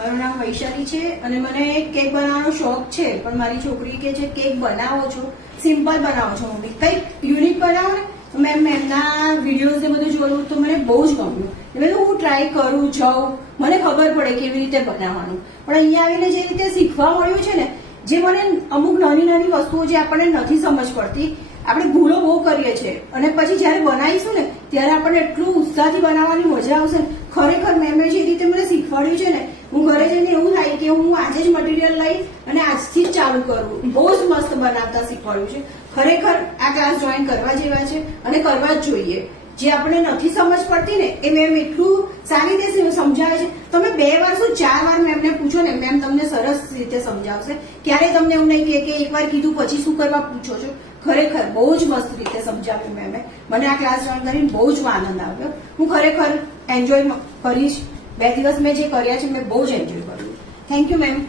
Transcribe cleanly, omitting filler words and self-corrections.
મારું નામ વૈશાલી છે અને મને કેક બનાવવાનો શોખ છે, પણ મારી છોકરી કે છે કેક બનાવો છો, સિમ્પલ બનાવો છો મમ્મી, કંઈક યુનિક બનાવો ને. મેમ એમના વિડીયોઝ ને બધું જોયું તો મને બહુ જ ગમ્યું. એટલે હું ટ્રાય કરું જાઉં, મને ખબર પડે કેવી રીતે બનાવવાનું. પણ અહીંયા આવીને જે રીતે શીખવા મળ્યું છે ને, જે મને અમુક નાની નાની વસ્તુઓ જે આપણને નથી સમજ પડતી, આપણે ભૂલો બહુ કરીએ છીએ અને પછી જયારે બનાવીશું ને ત્યારે આપણને એટલું ઉત્સાહથી બનાવવાની મજા આવશે ને. ખરેખર મેમે જે રીતે મને શીખવાડ્યું છે ને, હું ઘરે જઈને એવું થાય કે હું આજે જ મટીરિયલ લઈ અને આજથી જ ચાલુ કરું. બહુ જ મસ્ત બનાવતા શીખવાડ્યું છે. ખરેખર આ ક્લાસ જોઈન કરવા જેવા છે અને કરવા જ જોઈએ. જે આપણે નથી સમજ પડતી ને એ મેમ એટલું સારી રીતે સમજાવે છે. તમે 2 વાર શું 4 વાર મેમને પૂછો ને, મેમ તમને સરસ રીતે સમજાવશે. ક્યારેય તમને એવું નહીં કે એકવાર કીધું પછી શું કરવા પૂછો છો. ખરેખર બહુ જ મસ્ત રીતે સમજાવ્યું મેમે. મને આ ક્લાસ જોઈન કરીને બહુ જ આનંદ આવ્યો. હું ખરેખર એન્જોય કરીશ. 2 દિવસ મેં જે કર્યા છે મેં બહુ જ એન્જોય કર્યું. Thank you ma'am.